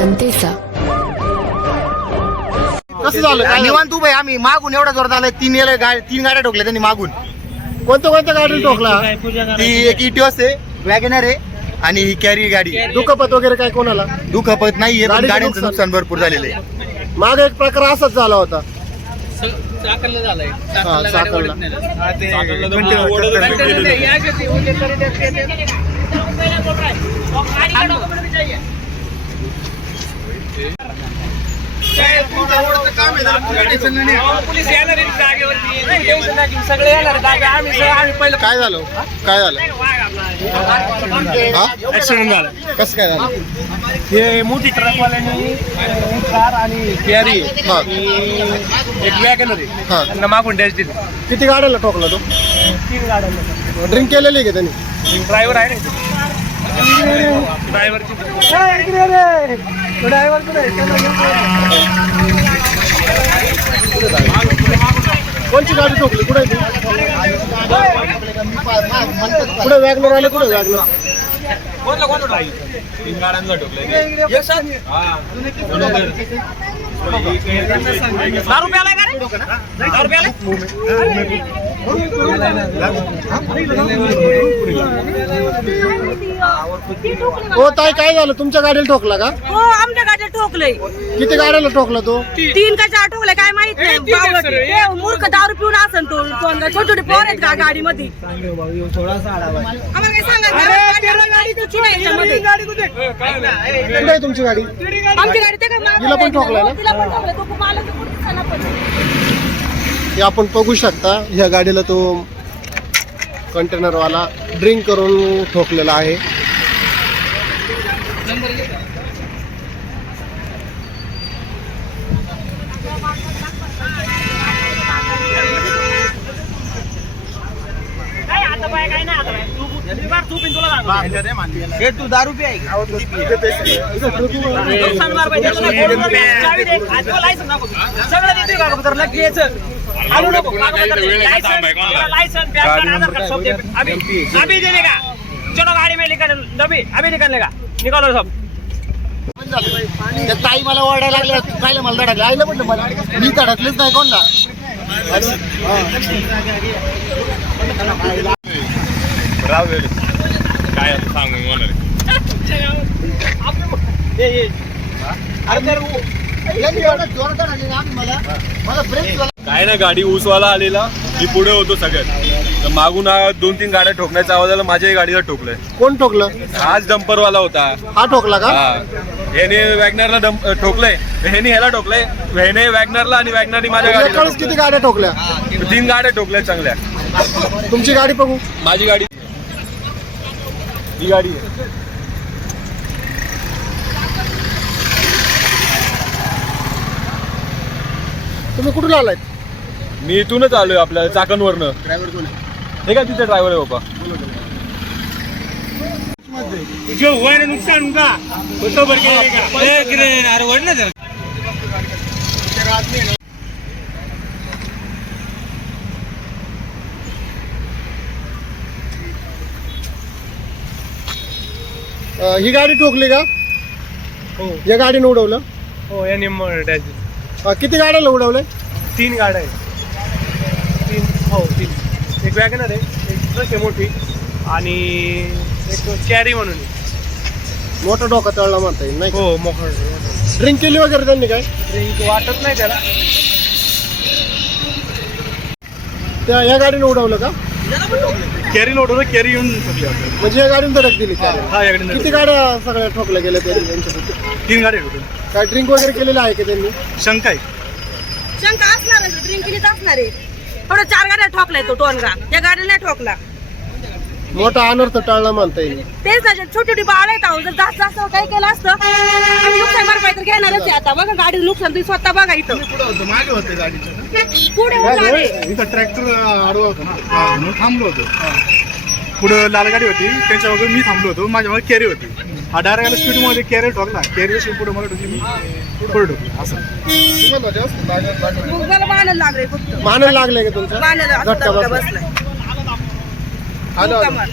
जनतेचा. कसं झालं? निवांत उभे आम्ही मागून एवढा जोरात आलाय. तीन गाड्या ठोकल्या त्यांनी मागून. कोणत्या गाडी ठोकला? ती एक इटिओस आहे, वॅगनर आहे आणि ही कॅरी गाडी. दुखापत वगैरे काय कोणाला? दुखापत नाहीये, पण गाडीचं गाड्यांचं नुकसान भरपूर झालेलं आहे. मागे एक प्रकार असाच झाला होता. चाकणला झालाय. हा, चाकणला. पोलीस येणार आहे जागेवरती, सगळे येणार जागे. आम्ही पहिलं काय झालं? ऍक्सिडेंट झाला. कसं काय झालं? हे मोठी ट्रकवाल्याने कार आणि कॅरी एक वॅगनर आहे, हा. त्यांना मागून डॅश दिली. किती गाड्याला ठोकला तो? 3 गाड्यांना. ड्रिंक केलेली आहे का त्यांनी? ड्रायव्हर आहे ना, ड्रायव्हरची कोणची गाडी ठोकली? कुठे ती? कुठे वॅगनर आले? कुठे वॅगनर? 3 गाड्यांना ठोकले. 10 रुपयाला का रे? 10 रुपयाला? हो ताई, काय झालं? तुमच्या गाडीला ठोकला का? हो, आमच्या गाडीला ठोकलंय. किती गाड्याला ठोकला तो? 3 का 4 ठोकले काय माहित नाही. ते मूर्ख दारू पिऊन असन तो. छोटे छोटे पोर आहेत का गाडीमध्ये? आम्हाला काय सांगा? गाडी तुझी आहे याच्यामध्ये. कुठे आहे तुमची गाडी? आमची गाडी ते काय तिला पण ठोकलंय ना? तिला पण ठोकलंय. तो मला तर कुठे दिसेना पण. हे आपण बघू शकता, ह्या गाडीला तो कंटेनरवाला ड्रिंक करून ठोकलेला आहे. तू दारू पी आहे का? चलो गाड़ी में निकल, अभी निकलने का, निकालो सब. त्या ताई मला ओरडायला लागल्या, कायला मला धडकलं? आईला म्हटलं मला, मी धडकलेच नाही कोणला. काय सांगू काय ना, गाडी ऊसवाला आलेला, मी पुढे होतो सगळ्यात, तर मागून 2-3 गाड्या ठोकण्याचा आवाज आला. माझ्याही गाडीला ठोकलंय. कोण ठोकलं? हाच डंपरवाला होता. हा ठोकला का? हा, ह्याने वॅगनरला ठोकलंय, ह्याने ह्याला ठोकलंय, ह्याने वॅगनरला आणि वॅगनरनी माझ्या गाडीला एकाच किती गाड्या ठोकल्या? 3 गाड्या ठोकल्या चांगल्या. तुमची गाडी बघू. माझी गाडी, ही गाडी आहे. तुम्ही कुठून आलाय? मी इथूनच आलोय, आपल्या चाकणवरनं. हे का तिथे ड्रायव्हर आहे बाबा. जो हुआ है नुकसान उनका तो भर के देगा. अरे वड़ ना जरा. ही गाडी ठोकली का? हो या गाडीने उडवलं? हो, याने डॅश. किती गाड्याला उडवलंय? 3 गाड्या आहे. 3, हो 3. एक वॅगनर आहे, एक ट्रक आहे मोठी आणि एक कॅरी म्हणून आहे. मोठा डोका तळला म्हणता येईल नाही? हो, मोकळ. ड्रिंक केली वगैरे त्यांनी काय? ड्रिंक वाटत नाही त्याला. त्या या गाडीने उडवलं का? कॅरी लोड होतं, कॅरी येऊन ठोकली आपल्याला. म्हणजे या गाडीने धडक दिली? हा, या गाडीने. किती गाड्या सगळ्या ठोकल्या गेल्या त्यांच्यासाठी? 3 गाड्या होत्या. काय ड्रिंक वगैरे केलेलं आहे का त्यांनी? शंका आहे. शंका असणार आहे, ड्रिंक केलीच असणार आहे. थोडं 4 गाड्या ठोकलाय तो टोनगा. या गाडीला नाही ठोकला. मोठा अनर्थ टाळला म्हणता येईल. तेच ना, छोटी छोटी बाळ आहेत अहो. जर जास्त जास्त काही केलं असतं आम्ही नुकसान भरपाई तर घेणारच आहे. आता बघा गाडीचं नुकसान तुम्ही स्वतः बघा. इथं मागे होते गाडीचं पुढे होणार. इथं ट्रॅक्टर आडवा होता ना, म्हणून थांबलो होतो. पुढं लाल गाडी होती, त्याच्यावर मी थांबलो होतो. माझ्यामध्ये कॅरी होती. हा डायरेक्ट स्पीडमध्ये कॅरी ठोकला. कॅरी पुढे मला ठोकली, मी पुढे ठोकली. असं मुलगाला बाणाला लागले फक्त. मानायला लागले का तुमच्या? बाणाला झटका बसला. बसलाय. आलो. कमाल.